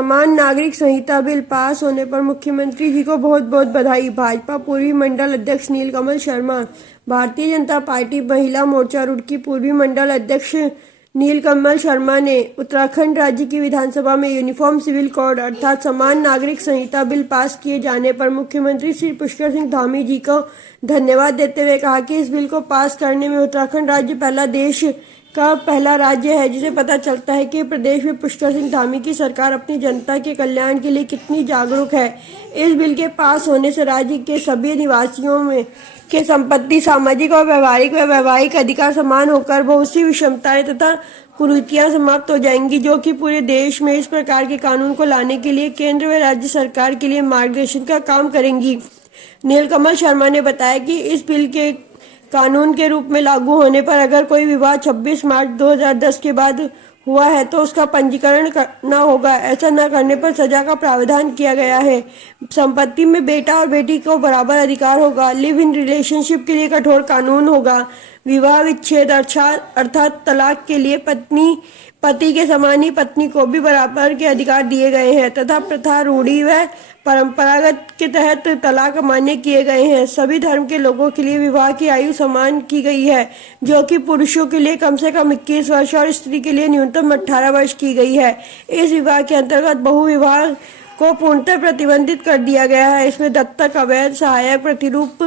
समान नागरिक संहिता bill pass होने पर मुख्यमंत्री जी को बहुत बहुत बधाई। भाजपा पूर्वी मंडल अध्यक्ष नीलकमल शर्मा। भारतीय जनता पार्टी महिला मोर्चा रुड़की पूर्वी मंडल अध्यक्ष नीलकमल शर्मा ने उत्तराखंड राज्य की विधानसभा में यूनिफॉर्म सिविल कोड अर्थात समान नागरिक संहिता बिल पास किए जाने पर मुख्यमंत्री श्री पुष्कर सिंह धामी जी को धन्यवाद देते हुए कहा कि इस बिल को पास करने में उत्तराखंड राज्य देश का पहला राज्य है, जिसे पता चलता है कि प्रदेश में पुष्कर सिंह धामी की सरकार अपनी जनता के कल्याण के लिए कितनी जागरूक है। इस बिल के पास होने से राज्य के सभी निवासियों में के संपत्ति, सामाजिक और वैवाहिक अधिकार समान होकर बहुत सी विषमताएं तथा कुरीतियां समाप्त हो जाएंगी, जो कि पूरे देश में इस प्रकार के कानून को लाने के लिए केंद्र व राज्य सरकार के लिए मार्गदर्शन का काम करेंगी। नीलकमल शर्मा ने बताया कि इस बिल के कानून के रूप में लागू होने पर अगर कोई विवाह 26 मार्च 2010 के बाद हुआ है तो उसका पंजीकरण करना होगा। ऐसा न करने पर सजा का प्रावधान किया गया है। संपत्ति में बेटा और बेटी को बराबर अधिकार होगा। लिव इन रिलेशनशिप के लिए कठोर कानून होगा। विवाह विच्छेद अर्थात तलाक के लिए पति के समान ही पत्नी को भी बराबर के अधिकार दिए गए हैं तथा प्रथा, रूढ़ि व परंपरागत के तहत तलाक मान्य किए गए हैं। सभी धर्म के लोगों के लिए विवाह की आयु समान की गई है, जो कि पुरुषों के लिए कम से कम 21 वर्ष और स्त्री के लिए न्यूनतम 18 वर्ष की गई है। इस विवाह के अंतर्गत बहु विवाह को पूर्णतः प्रतिबंधित कर दिया गया है। इसमें दत्तक, अवैध सहायक, प्रतिरूप,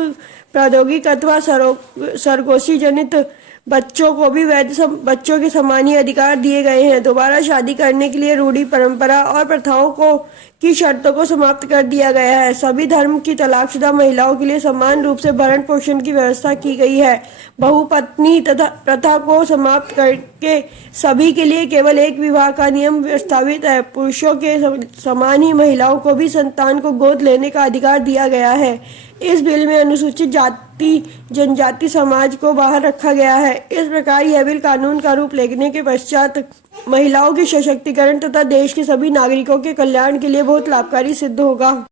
प्रौद्योगिक अथवा सरगोशी जनित बच्चों को भी वैध बच्चों के समान ही अधिकार दिए गए हैं। दोबारा शादी करने के लिए रूढ़ी, परंपरा और प्रथाओं की शर्तों को समाप्त कर दिया गया है। सभी धर्म की तलाकशुदा महिलाओं के लिए समान रूप से भरण पोषण की व्यवस्था की गई है। बहुपत्नी तथा प्रथा को समाप्त करके सभी के लिए केवल एक विवाह का नियम प्रस्तावित है। पुरुषों के समान ही महिलाओं को भी संतान को गोद लेने का अधिकार दिया गया है। इस बिल में अनुसूचित जाति जनजाति समाज को बाहर रखा गया है। इस प्रकार यह बिल कानून का रूप लेने के पश्चात महिलाओं के सशक्तिकरण तथा देश के सभी नागरिकों के कल्याण के लिए बहुत लाभकारी सिद्ध होगा।